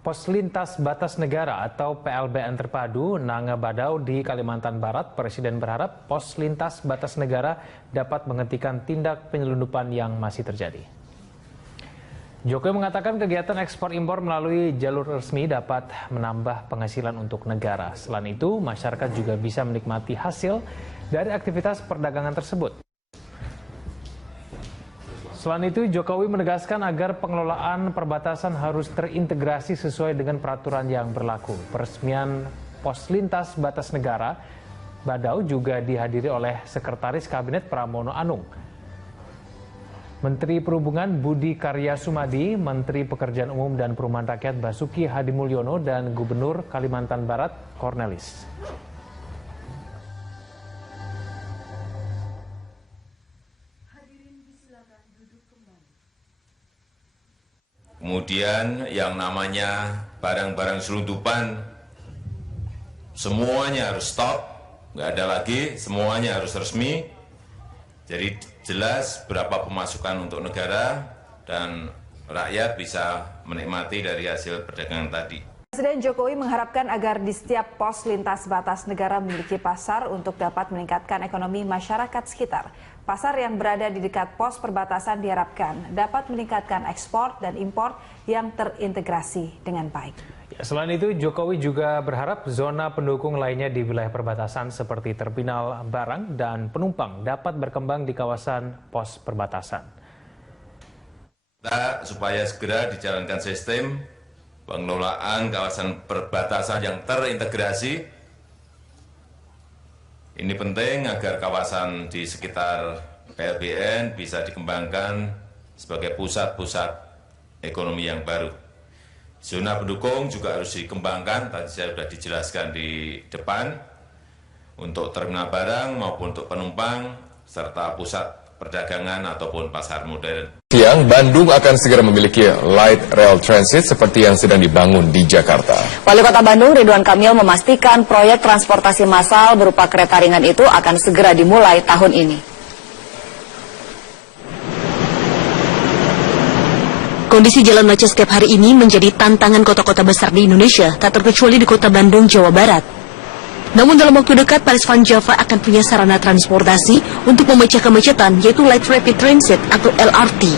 Pos Lintas Batas Negara atau PLBN terpadu Nanga Badau di Kalimantan Barat, Presiden berharap pos lintas batas negara dapat menghentikan tindak penyelundupan yang masih terjadi. Jokowi mengatakan kegiatan ekspor-impor melalui jalur resmi dapat menambah penghasilan untuk negara. Selain itu, masyarakat juga bisa menikmati hasil dari aktivitas perdagangan tersebut. Selain itu, Jokowi menegaskan agar pengelolaan perbatasan harus terintegrasi sesuai dengan peraturan yang berlaku. Peresmian pos lintas batas negara Badau juga dihadiri oleh Sekretaris Kabinet Pramono Anung, Menteri Perhubungan Budi Karya Sumadi, Menteri Pekerjaan Umum dan Perumahan Rakyat Basuki Hadimulyono, dan Gubernur Kalimantan Barat Cornelis. Kemudian yang namanya barang-barang selundupan semuanya harus stop, nggak ada lagi, semuanya harus resmi. Jadi jelas berapa pemasukan untuk negara dan rakyat bisa menikmati dari hasil perdagangan tadi. Presiden Jokowi mengharapkan agar di setiap pos lintas batas negara memiliki pasar untuk dapat meningkatkan ekonomi masyarakat sekitar. Pasar yang berada di dekat pos perbatasan diharapkan dapat meningkatkan ekspor dan impor yang terintegrasi dengan baik. Selain itu, Jokowi juga berharap zona pendukung lainnya di wilayah perbatasan seperti terminal barang dan penumpang dapat berkembang di kawasan pos perbatasan. Kita supaya segera dijalankan sistem pengelolaan kawasan perbatasan yang terintegrasi. Ini penting agar kawasan di sekitar PLBN bisa dikembangkan sebagai pusat-pusat ekonomi yang baru. Zona pendukung juga harus dikembangkan, tadi saya sudah dijelaskan di depan, untuk terminal barang maupun untuk penumpang, serta pusat perdagangan ataupun pasar modern. Siang, Bandung akan segera memiliki light rail transit seperti yang sedang dibangun di Jakarta. Wali Kota Bandung Ridwan Kamil memastikan proyek transportasi massal berupa kereta ringan itu akan segera dimulai tahun ini. Kondisi jalan macet setiap hari ini menjadi tantangan kota-kota besar di Indonesia, tak terkecuali di Kota Bandung, Jawa Barat. Namun dalam waktu dekat, Paris Van Java akan punya sarana transportasi untuk memecah kemacetan, yaitu Light Rapid Transit atau LRT.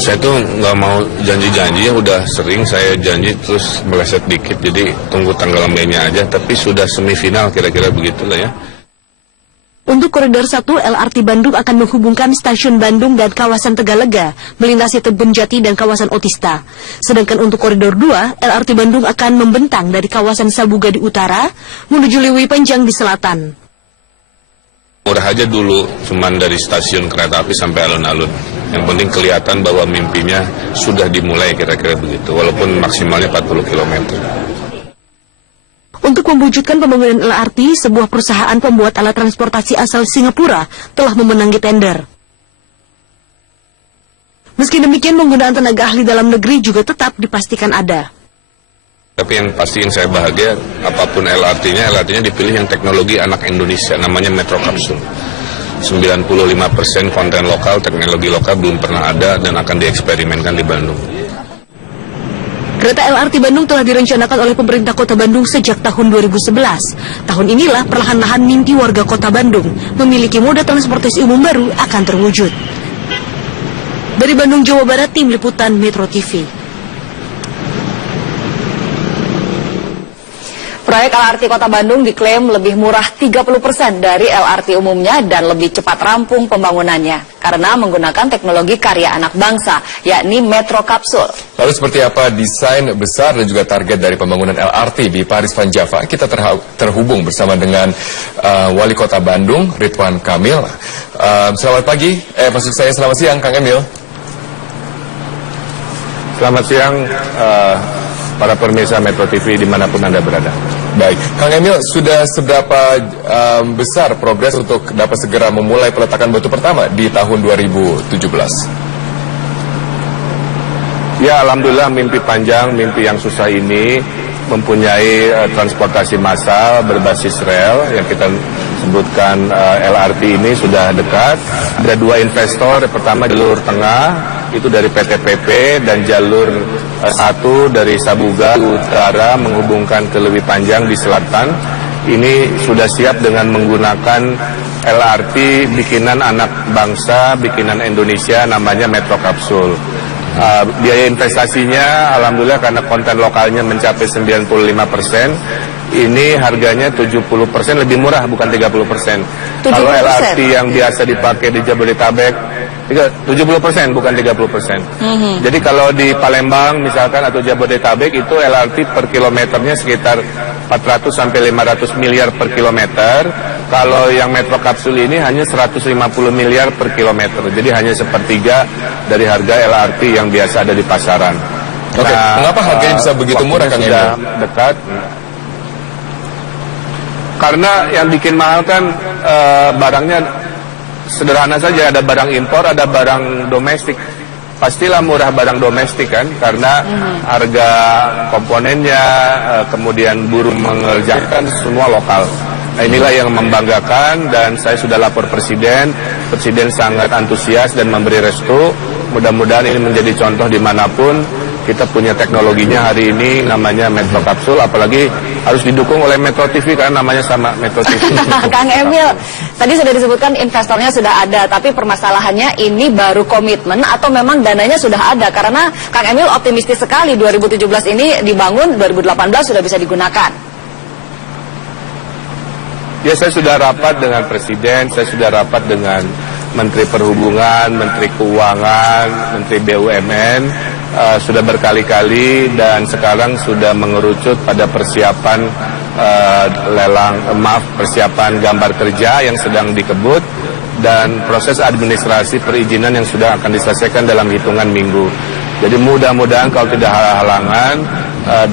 Saya tuh nggak mau janji-janji, ya udah sering saya janji terus meleset dikit, jadi tunggu tanggal mainnya aja, tapi sudah semifinal kira-kira begitulah ya. Untuk koridor 1, LRT Bandung akan menghubungkan stasiun Bandung dan kawasan Tegalega, melintasi Tebun Jati dan kawasan Otista. Sedangkan untuk koridor 2, LRT Bandung akan membentang dari kawasan Sabuga di utara, menuju Liwi Panjang di selatan. Murah aja dulu, cuman dari stasiun kereta api sampai alun-alun. Yang penting kelihatan bahwa mimpinya sudah dimulai kira-kira begitu, walaupun maksimalnya 40 km. Untuk mewujudkan pembangunan LRT, sebuah perusahaan pembuat alat transportasi asal Singapura telah memenangi tender. Meski demikian, penggunaan tenaga ahli dalam negeri juga tetap dipastikan ada. Tapi yang pasti yang saya bahagia, apapun LRT-nya dipilih yang teknologi anak Indonesia, namanya Metro Kapsul. 95% konten lokal, teknologi lokal belum pernah ada dan akan dieksperimenkan di Bandung. Kereta LRT Bandung telah direncanakan oleh pemerintah Kota Bandung sejak tahun 2011. Tahun inilah perlahan-lahan mimpi warga Kota Bandung memiliki moda transportasi umum baru akan terwujud. Dari Bandung, Jawa Barat, Tim Liputan Metro TV. Proyek LRT Kota Bandung diklaim lebih murah 30% dari LRT umumnya dan lebih cepat rampung pembangunannya karena menggunakan teknologi karya anak bangsa, yakni Metro Kapsul. Lalu seperti apa desain besar dan juga target dari pembangunan LRT di Paris Van Java? Kita terhubung bersama dengan Wali Kota Bandung, Ridwan Kamil. Selamat pagi, selamat siang, Kang Emil. Selamat siang, para pemirsa Metro TV dimanapun Anda berada. Baik, Kang Emil, sudah seberapa besar progres untuk dapat segera memulai peletakan batu pertama di tahun 2017? Ya, alhamdulillah mimpi panjang, mimpi yang susah ini mempunyai transportasi massal berbasis rel yang kita sebutkan LRT ini sudah dekat. Ada dua investor, yang pertama jalur tengah itu dari PT PP dan jalur 1 dari Sabuga Utara menghubungkan ke Lewi Panjang di selatan. Ini sudah siap dengan menggunakan LRT bikinan anak bangsa, bikinan Indonesia, namanya Metro Kapsul. Biaya investasinya alhamdulillah karena konten lokalnya mencapai 95%, ini harganya 70% lebih murah, bukan 30%. Kalau LRT yang biasa dipakai di Jabodetabek 70%, bukan 30%. Jadi kalau di Palembang misalkan atau Jabodetabek itu LRT per kilometernya sekitar 400 sampai 500 miliar per kilometer. Kalau yang Metro Kapsul ini hanya 150 miliar per kilometer. Jadi hanya sepertiga dari harga LRT yang biasa ada di pasaran. Oke, kenapa harganya bisa begitu murah, Kang Emil? Dekat. Karena yang bikin mahal kan barangnya sederhana saja, ada barang impor, ada barang domestik. Pastilah murah barang domestik kan, karena harga komponennya, kemudian buruh mengerjakan semua lokal. Nah, inilah yang membanggakan dan saya sudah lapor Presiden. Presiden sangat antusias dan memberi restu. Mudah-mudahan ini menjadi contoh dimanapun. Kita punya teknologinya hari ini namanya Metro Kapsul, apalagi harus didukung oleh Metro TV karena namanya sama Metro TV. Kang Emil, tadi sudah disebutkan investornya sudah ada, tapi permasalahannya ini baru komitmen atau memang dananya sudah ada? Karena Kang Emil optimistis sekali 2017 ini dibangun, 2018 sudah bisa digunakan. Ya, saya sudah rapat dengan Presiden, saya sudah rapat dengan Menteri Perhubungan, Menteri Keuangan, Menteri BUMN, sudah berkali-kali dan sekarang sudah mengerucut pada persiapan persiapan gambar kerja yang sedang dikebut dan proses administrasi perizinan yang sudah akan diselesaikan dalam hitungan minggu. Jadi mudah-mudahan kalau tidak ada halangan,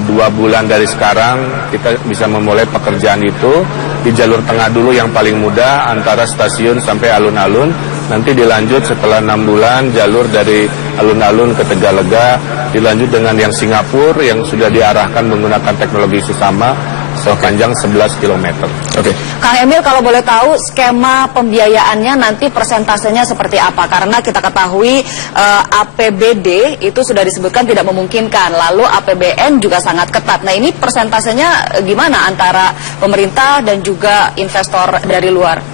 2 bulan dari sekarang kita bisa memulai pekerjaan itu di jalur tengah dulu yang paling mudah antara stasiun sampai alun-alun. Nanti dilanjut setelah 6 bulan jalur dari alun-alun ke Tegalega, dilanjut dengan yang Singapura yang sudah diarahkan menggunakan teknologi sesama sepanjang 11 km. Oke. Kang Emil, kalau boleh tahu skema pembiayaannya nanti persentasenya seperti apa? Karena kita ketahui APBD itu sudah disebutkan tidak memungkinkan, lalu APBN juga sangat ketat. Nah, ini persentasenya gimana antara pemerintah dan juga investor dari luar?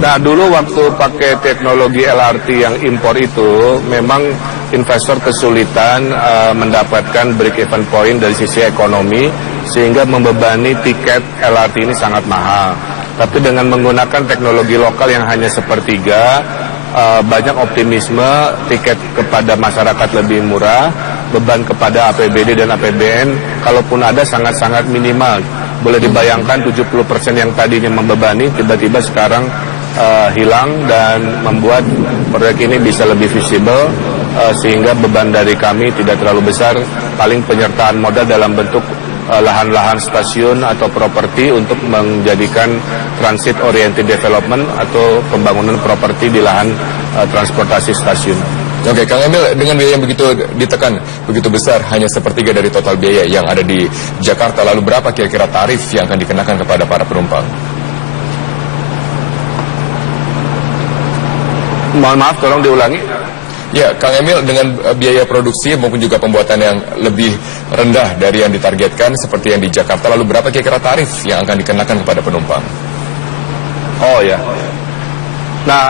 Nah, dulu waktu pakai teknologi LRT yang impor itu, memang investor kesulitan mendapatkan break-even point dari sisi ekonomi, sehingga membebani tiket LRT ini sangat mahal. Tapi dengan menggunakan teknologi lokal yang hanya sepertiga, banyak optimisme, tiket kepada masyarakat lebih murah, beban kepada APBD dan APBN, kalaupun ada sangat-sangat minimal. Boleh dibayangkan 70% yang tadinya membebani, tiba-tiba sekarang hilang dan membuat proyek ini bisa lebih visible sehingga beban dari kami tidak terlalu besar, paling penyertaan modal dalam bentuk lahan-lahan stasiun atau properti untuk menjadikan transit oriented development atau pembangunan properti di lahan transportasi stasiun. Oke, Kang Emil, dengan biaya yang begitu ditekan, begitu besar, hanya sepertiga dari total biaya yang ada di Jakarta, lalu berapa kira-kira tarif yang akan dikenakan kepada para penumpang? Mohon maaf, tolong diulangi. Ya, Kang Emil, dengan biaya produksi maupun juga pembuatan yang lebih rendah dari yang ditargetkan seperti yang di Jakarta, lalu berapa kira-kira tarif yang akan dikenakan kepada penumpang? Oh ya. Nah,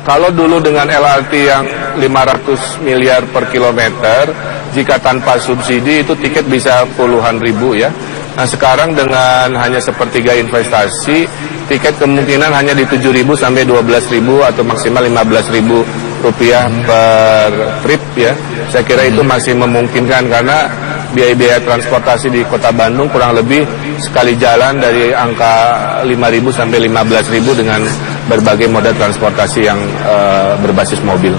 kalau dulu dengan LRT yang 500 miliar per kilometer, jika tanpa subsidi itu tiket bisa puluhan ribu ya. Nah, sekarang dengan hanya sepertiga investasi, tiket kemungkinan hanya di 7.000 sampai 12.000 atau maksimal 15.000 rupiah per trip ya. Saya kira itu masih memungkinkan karena biaya-biaya transportasi di Kota Bandung kurang lebih sekali jalan dari angka 5.000 sampai 15.000 dengan berbagai moda transportasi yang berbasis mobil.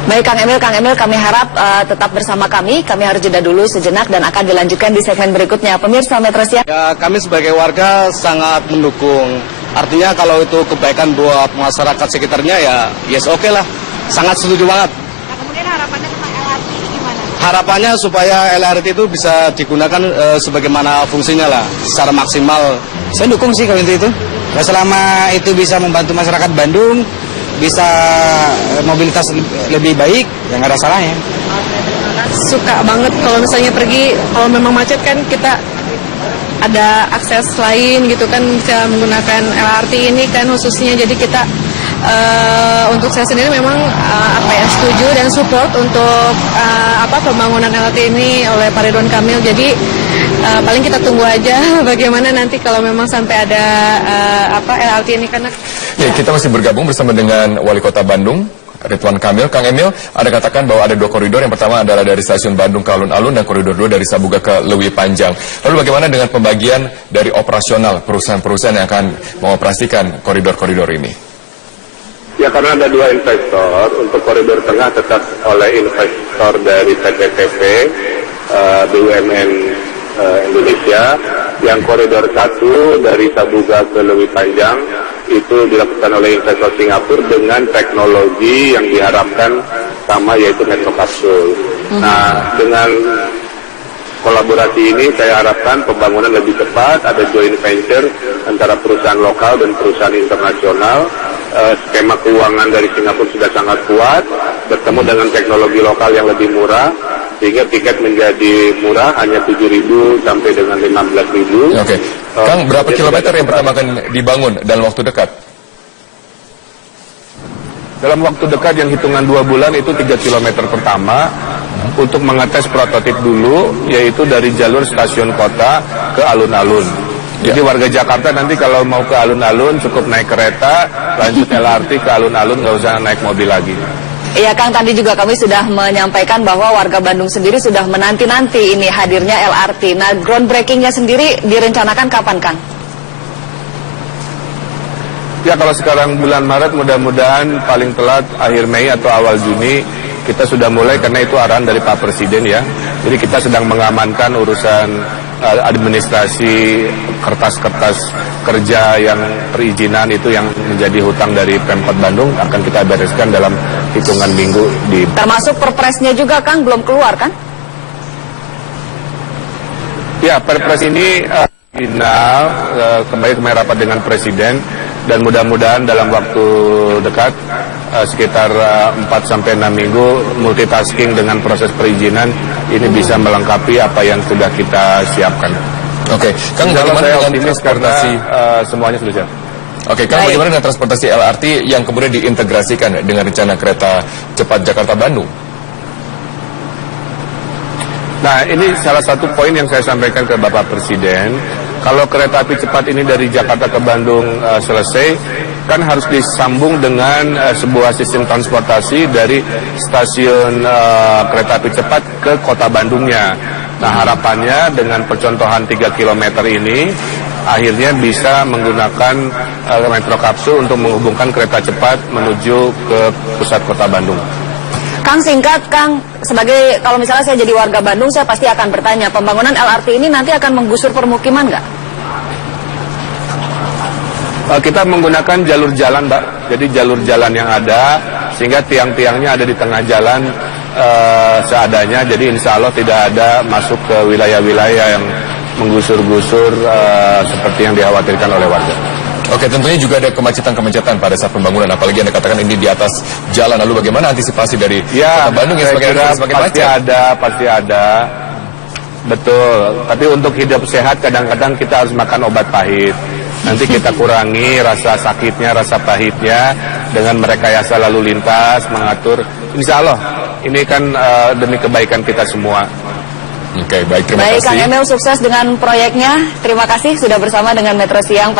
Baik, Kang Emil, kami harap tetap bersama kami. Kami harus jeda dulu sejenak dan akan dilanjutkan di segmen berikutnya. Pemirsa Metro Siang. Ya, kami sebagai warga sangat mendukung. Artinya kalau itu kebaikan buat masyarakat sekitarnya ya yes oke lah. Sangat setuju banget. Nah, kemudian harapannya tentang LRT ini gimana? Harapannya supaya LRT itu bisa digunakan sebagaimana fungsinya lah, secara maksimal. Saya dukung sih kalau itu. Nah, selama itu bisa membantu masyarakat Bandung bisa mobilitas lebih baik, ya nggak ada salahnya. Suka banget kalau misalnya pergi, kalau memang macet kan kita ada akses lain gitu kan, bisa menggunakan LRT ini kan khususnya. Jadi kita untuk saya sendiri memang setuju dan support untuk pembangunan LRT ini oleh Pak Ridwan Kamil. Jadi paling kita tunggu aja bagaimana nanti kalau memang sampai ada LRT ini karena. Ya, kita masih bergabung bersama dengan Wali Kota Bandung, Ridwan Kamil. Kang Emil, Anda katakan bahwa ada 2 koridor. Yang pertama adalah dari stasiun Bandung ke alun-alun dan koridor 2 dari Sabuga ke Leuwi Panjang. Lalu bagaimana dengan pembagian dari operasional perusahaan-perusahaan yang akan mengoperasikan koridor-koridor ini? Ya, karena ada 2 investor. Untuk koridor tengah tetap oleh investor dari PT PP, BUMN Indonesia. Yang koridor 1 dari Sabuga ke Leuwi Panjang itu dilakukan oleh investor Singapura dengan teknologi yang diharapkan sama, yaitu metrokapsul. Nah, dengan kolaborasi ini saya harapkan pembangunan lebih cepat, ada joint venture antara perusahaan lokal dan perusahaan internasional. Skema keuangan dari Singapura sudah sangat kuat, bertemu dengan teknologi lokal yang lebih murah, sehingga tiket menjadi murah, hanya 7.000 sampai dengan 15.000. Oke. Kang, berapa kilometer yang pertama akan dibangun dalam waktu dekat? Dalam waktu dekat yang hitungan 2 bulan itu 3 kilometer pertama untuk mengetes prototip dulu, yaitu dari jalur stasiun kota ke alun-alun. Jadi warga Jakarta nanti kalau mau ke alun-alun cukup naik kereta, lanjut LRT ke alun-alun, nggak usah naik mobil lagi. Iya Kang, tadi juga kami sudah menyampaikan bahwa warga Bandung sendiri sudah menanti-nanti ini hadirnya LRT. Nah, groundbreaking-nya sendiri direncanakan kapan, Kang? Ya, kalau sekarang bulan Maret, mudah-mudahan paling telat akhir Mei atau awal Juni kita sudah mulai, karena itu arahan dari Pak Presiden ya. Jadi kita sedang mengamankan urusan administrasi, kertas-kertas kerja yang perizinan itu yang menjadi hutang dari Pemkot Bandung akan kita bereskan dalam hitungan minggu. Termasuk perpresnya juga, Kang, belum keluar kan? Ya, perpres ini final, kembali rapat dengan Presiden, dan mudah-mudahan dalam waktu dekat sekitar 4-6 minggu multitasking dengan proses perizinan ini bisa melengkapi apa yang sudah kita siapkan. Oke, Kang, bagaimana dengan transportasi? Semuanya sudah siap. Oke, Kang, bagaimana dengan transportasi LRT yang kemudian diintegrasikan dengan rencana kereta cepat Jakarta-Bandung? Nah, ini salah satu poin yang saya sampaikan ke Bapak Presiden. Kalau kereta api cepat ini dari Jakarta ke Bandung selesai, kan harus disambung dengan sebuah sistem transportasi dari stasiun kereta api cepat ke kota Bandungnya. Nah, harapannya dengan percontohan 3 km ini, akhirnya bisa menggunakan metro kapsul untuk menghubungkan kereta cepat menuju ke pusat kota Bandung. Kang, singkat, Kang, sebagai kalau misalnya saya jadi warga Bandung, saya pasti akan bertanya, pembangunan LRT ini nanti akan menggusur permukiman nggak? Kita menggunakan jalur jalan, Mbak. Jadi jalur jalan yang ada, sehingga tiang-tiangnya ada di tengah jalan seadanya. Jadi insya Allah tidak ada masuk ke wilayah-wilayah yang menggusur-gusur seperti yang dikhawatirkan oleh warga. Oke, tentunya juga ada kemacetan-kemacetan pada saat pembangunan, apalagi Anda katakan ini di atas jalan. Lalu bagaimana antisipasi dari Kota Bandung yang semakin macet? Pasti ada. Betul. Tapi untuk hidup sehat kadang-kadang kita harus makan obat pahit. Nanti kita kurangi rasa sakitnya, rasa pahitnya dengan merekayasa lalu lintas, mengatur. Insya Allah, ini kan demi kebaikan kita semua. Oke, baik, terima kasih. Baik, Kang Emil, sukses dengan proyeknya. Terima kasih sudah bersama dengan Metro Siang.